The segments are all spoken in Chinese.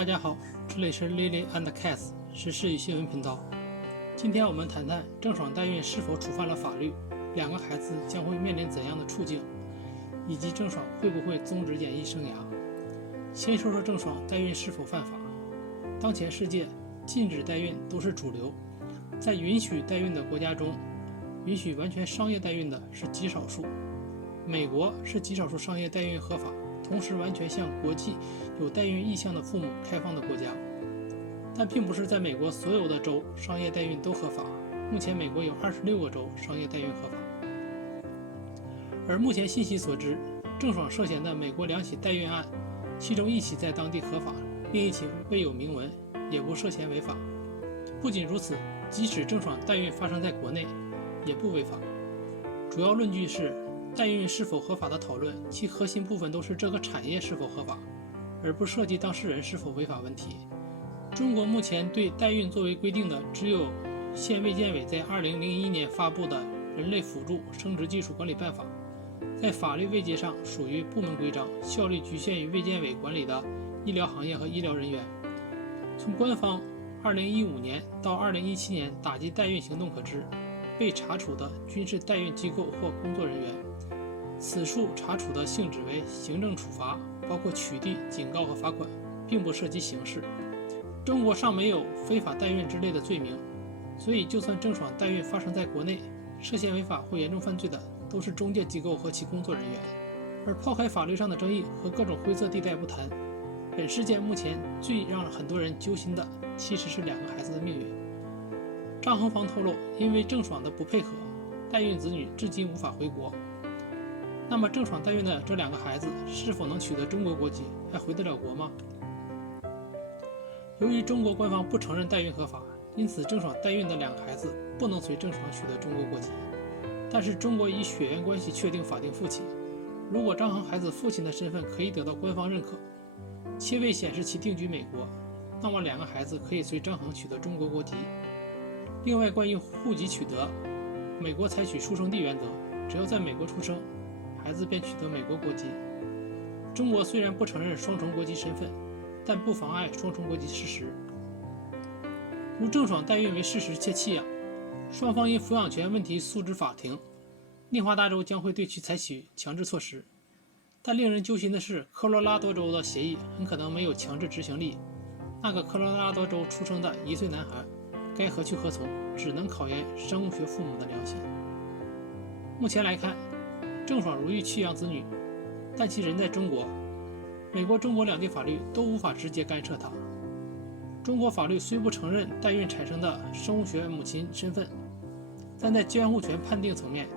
大家好，这里是 Lily and Cass 时事与新闻频道。今天我们谈谈郑爽代孕是否触犯了法律，两个孩子将会面临怎样的处境，以及郑爽会不会终止演艺生涯。先说说郑爽代孕是否犯法。当前世界禁止代孕都是主流，在允许代孕的国家中，允许完全商业代孕的是极少数。美国是极少数商业代孕合法，同时完全向国际有代孕意向的父母开放的国家，但并不是在美国所有的州商业代孕都合法。目前美国有26个州商业代孕合法。而目前信息所知，郑爽涉嫌的美国2起代孕案，其中1起在当地合法，另1起未有明文，也不涉嫌违法。不仅如此，即使郑爽代孕发生在国内，也不违法。主要论据是代孕是否合法的讨论，其核心部分都是这个产业是否合法，而不涉及当事人是否违法问题。中国目前对代孕作为规定的只有现卫健委在2001年发布的《人类辅助生殖技术管理办法》，在法律位阶上属于部门规章，效力局限于卫健委管理的医疗行业和医疗人员。从官方2015年到2017年打击代孕行动可知，被查处的均是代孕机构或工作人员。此处查处的性质为行政处罚，包括取缔、警告和罚款，并不涉及刑事。中国尚没有非法代孕之类的罪名，所以就算郑爽代孕发生在国内，涉嫌违法或严重犯罪的都是中介机构和其工作人员。而抛开法律上的争议和各种灰色地带不谈，本事件目前最让很多人揪心的其实是2个孩子的命运。张恒芳透露，因为郑爽的不配合，代孕子女至今无法回国。那么郑爽代孕的这2个孩子是否能取得中国国籍，还回得了国吗？由于中国官方不承认代孕合法，因此郑爽代孕的2个孩子不能随郑爽取得中国国籍。但是中国以血缘关系确定法定父亲，如果张恒孩子父亲的身份可以得到官方认可，且未显示其定居美国，那么2个孩子可以随张恒取得中国国籍。另外，关于户籍取得，美国采取出生地原则，只要在美国出生，孩子便取得美国国籍。中国虽然不承认双重国籍身份，但不妨碍双重国籍事实。如郑爽代孕为事实且弃养，双方因抚养权问题诉至法庭，内华达州将会对其采取强制措施。但令人揪心的是，科罗拉多州的协议很可能没有强制执行力。那个科罗拉多州出生的1岁男孩该何去何从，只能考验生物学父母的良心。目前来看，郑爽如欲弃养子女，但其人在中国，美国、中国2地法律都无法直接干涉他。中国法律虽不承认代孕产生的生物学母亲身份，但在监护权判定层面，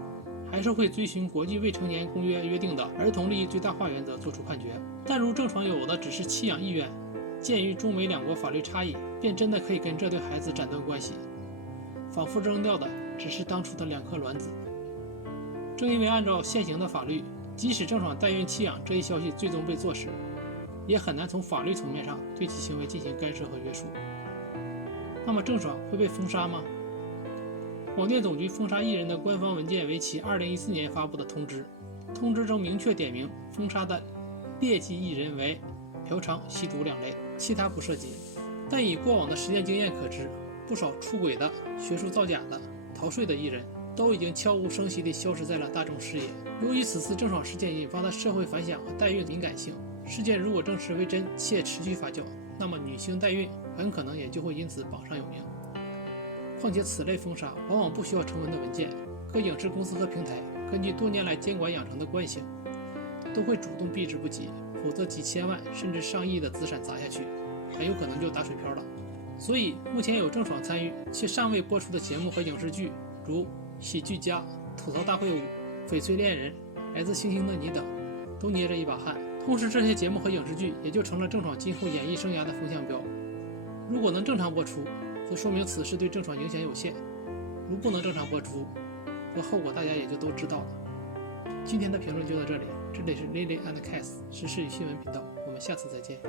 还是会遵循国际未成年公约约定的儿童利益最大化原则作出判决。但如郑爽有的只是弃养意愿，鉴于中美2国法律差异，便真的可以跟这对孩子斩断关系，仿佛扔掉的只是当初的2颗卵子。正因为按照现行的法律，即使郑爽代孕弃养这一消息最终被坐实，也很难从法律层面上对其行为进行干涉和约束。那么郑爽会被封杀吗？广电总局封杀艺人的官方文件为其2014年发布的通知，通知中明确点明封杀的劣迹艺人为嫖娼、吸毒2类，其他不涉及。但以过往的实践经验可知，不少出轨的、学术造假的、逃税的艺人都已经悄无声息地消失在了大众视野。由于此次郑爽事件引发的社会反响和代孕敏感性，事件如果证实为真且持续发酵，那么女性代孕很可能也就会因此榜上有名。况且此类封杀往往不需要成文的文件，各影视公司和平台根据多年来监管养成的惯性，都会主动避之不及，否则几千万甚至上亿的资产砸下去，很有可能就打水漂了。所以目前有郑爽参与且尚未播出的节目和影视剧，如喜剧家、吐槽大会5、翡翠恋人、来自星星的你等，都捏着一把汗。同时这些节目和影视剧也就成了郑爽今后演艺生涯的风向标。如果能正常播出，则说明此事对郑爽影响有限；如不能正常播出，则后果大家也就都知道了。今天的评论就到这里，这里是 Lily and Cass 时事与新闻频道，我们下次再见。